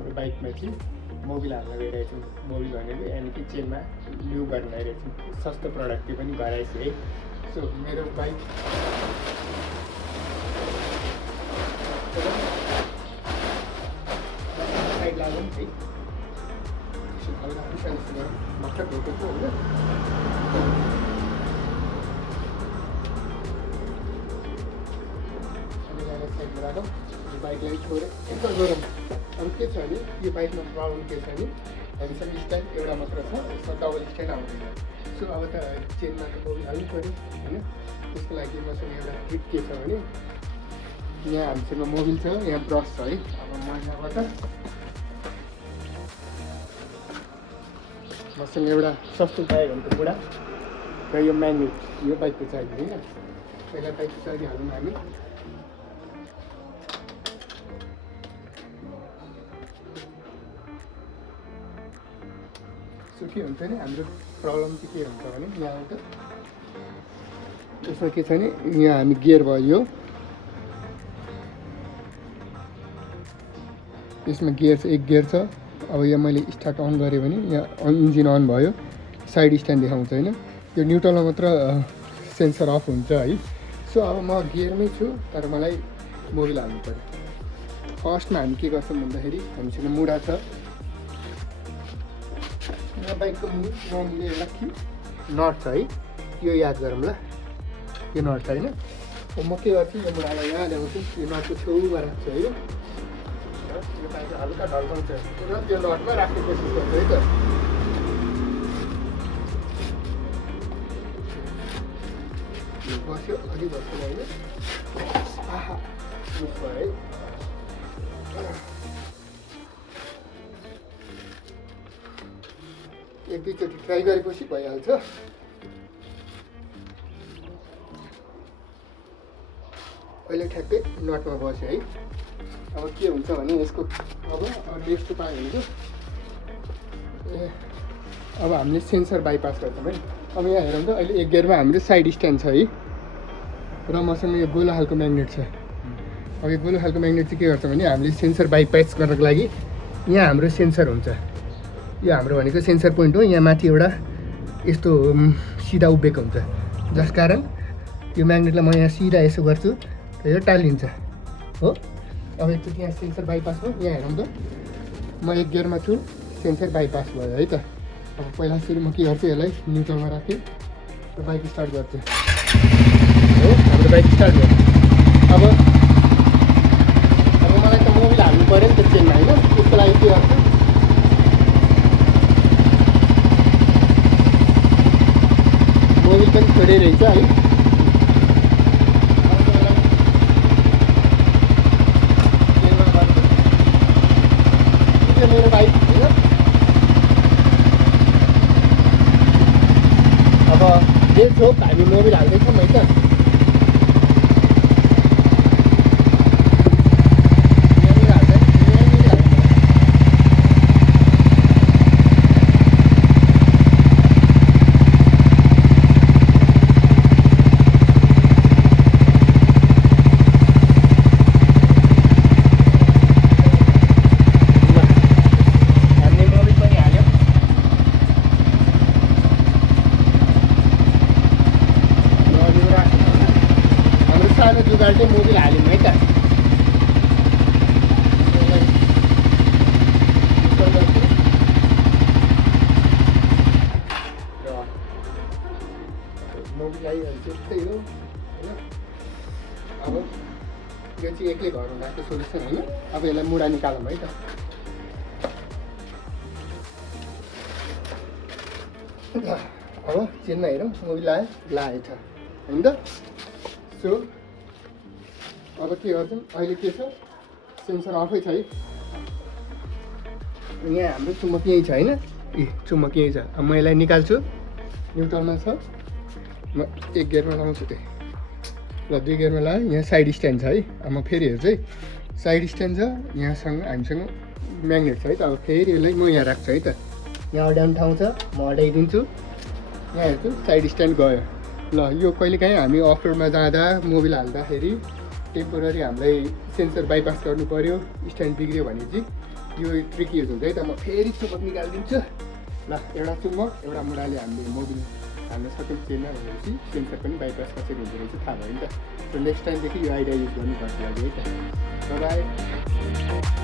हाम्रो बाइकमा चाहिँ मोबिल हाल्न गइरहेको छौँ। मोबिल भनेको यानि कि चेनमा ल्यु गर्न गइरहेको छौँ। सस्तो प्रडक्ट त्यो पनि घर आएछ है। सो मेरो बाइक साइड लागौँ है। हल्का पुसाइस गरौँ भर्खर धोएको छु होइन। साइडमा राखौँ बाइकलाई छोडेर यता गरौँ। अब के छ भने यो बाइकमा प्रब्लम के छ भने हामीसँग स्ट्यान्ड एउटा मात्र छ, यसमा डबल स्ट्यान्ड आउँदैन। सो अब त चेनमा त मोबिल हाल्नु पऱ्यो होइन। त्यसको लागि मसँग एउटा ट्रिक के छ भने यहाँ हामीसँग मोबिल छ, यहाँ ब्रस छ है। अब म यहाँबाट मसँग एउटा सस्तो टायर हुन्छ बुढा र यो म्याग्नेट, यो बाइकको चाबी होइन। पहिला बाइकको चाबी हालौँ हामी। सो के हुन्छ नि हाम्रो प्रब्लम चाहिँ के हुन्छ भने यहाँ एउटा यसमा के छ भने यहाँ हामी गियर भयो, यसमा गियर छ, एक गियर छ। अब यहाँ मैले स्टार्ट अन गरेँ भने यहाँ इन्जिन अन भयो, साइड स्ट्यान्ड देखाउँछ होइन। यो न्युट्रलमा मात्र सेन्सर अफ हुन्छ है। सो अब म गियरमै छु तर मलाई मोबिल हाल्नु पऱ्यो। फर्स्टमा हामी के गर्छौँ भन्दाखेरि हामीसँग मुढा छ, यहाँ बाइकको यहाँनिर एउटा नट छ है, यो याद गरौँ ल। यो नट छ होइन। म के गर्छु यो मुढालाई यहाँ ल्याउँछु, यो नटको छेउमा राख्छु है। यो बाइक हल्का ढल्काउँछ र त्यो नटमा राख्ने कोसिस गर्छु है त। बस्यो अघि बस्यो होइन। आहा भयो है। एक दुईचोटि ट्राई गरेपछि भइहाल्छ। अहिले ठ्याक्कै नटमा बस्यो है। अब के हुन्छ भने यसको अब नेक्स्ट पायो भने चाहिँ अब हामीले सेन्सर बाइपास गर्छौँ है। अब यहाँ हेरौँ त अहिले एक गियरमा हाम्रो साइड स्ट्यान्ड छ है र मसँग यो गोलो खालको म्याग्नेट छ। अब यो गोलो खालको म्याग्नेट चाहिँ के गर्छ भने हामीले सेन्सर बाइपास गर्नको लागि यहाँ हाम्रो सेन्सर हुन्छ। यो हाम्रो भनेको सेन्सर पोइन्ट हो। यहाँ माथि एउटा यस्तो सिधा उभिएको हुन्छ, जस कारण यो म्याग्नेटलाई म यहाँ सिधा यसो गर्छु र यो टालिन्छ हो। अब एकचोटि यहाँ सेन्सर बाइपास हो। यहाँ हेरौँ त म एक गियरमा छु, सेन्सर बाइपास भयो है त। अब पहिला सुरु म के गर्छु यसलाई न्युट्रलमा राखेँ र बाइक स्टार्ट गर्छु हो। हाम्रो बाइक स्टार्ट गर्छ। अब मलाई त मोबिल हाल्नु पऱ्यो नि त चेनमा होइन। त्यसको लागि के गर्छु मोबिल पनि छोडै रहेछ है। मेरो बाइक होइन। अब लेट्स होप हामी मोबिल हाल्दैछौँ है त। जुगाडले मोबिल हाल्यौँ है त। मोबिल आइहाल्छ त्यस्तै हो होइन। अब यो चाहिँ एक्लै घर हुँदाको सोल्युसन होइन। अब यसलाई मुढा निकालौँ है त। अब चेनमा हेरौँ मोबिल लाएछ होइन त। सो अब के गर्छौँ अहिले के छ सेन्सर अफै छ है। यहाँ हाम्रो चुम्बक यहीँ छ होइन। चुम्बक यहीँ छ। अब म यसलाई निकाल्छु, न्युट्रलमा छ। म एक गियरमा लाउँछु त्यही ल। दुई गियरमा लगाएँ। यहाँ साइड स्ट्यान्ड छ है। अब म फेरि हेर्छु है। साइड स्ट्यान्ड छ, यहाँसँग हामीसँग म्याग्नेट छ है त। अब फेरि यसलाई म यहाँ राख्छु है त। यहाँ अड्याउने ठाउँ छ, म अड्याइदिन्छु। यहाँ हेर्छु साइड स्ट्यान्ड गयो ल। यो कहिलेकाहीँ हामी अफ रोडमा जाँदा मोबिल हाल्दाखेरि टेम्पोररी हामीलाई सेन्सर बाइपास गर्नु पऱ्यो, स्ट्यान्ड बिग्रियो भने चाहिँ यो ट्रिक युज हुन्छ है त। म फेरि चुम्बक निकालिदिन्छु। ल एउटा चुम्बक एउटा मुढाले हामीले मोबिल हाल्न सक्यौँ चेनमा भनेपछि सेन्सर पनि बाइपास कसरी हुँदो रहेछ थाहा भयो नि त। सो नेक्स्ट टाइमदेखि यो आइडिया युज गर्नु पर्छ है त। बाई।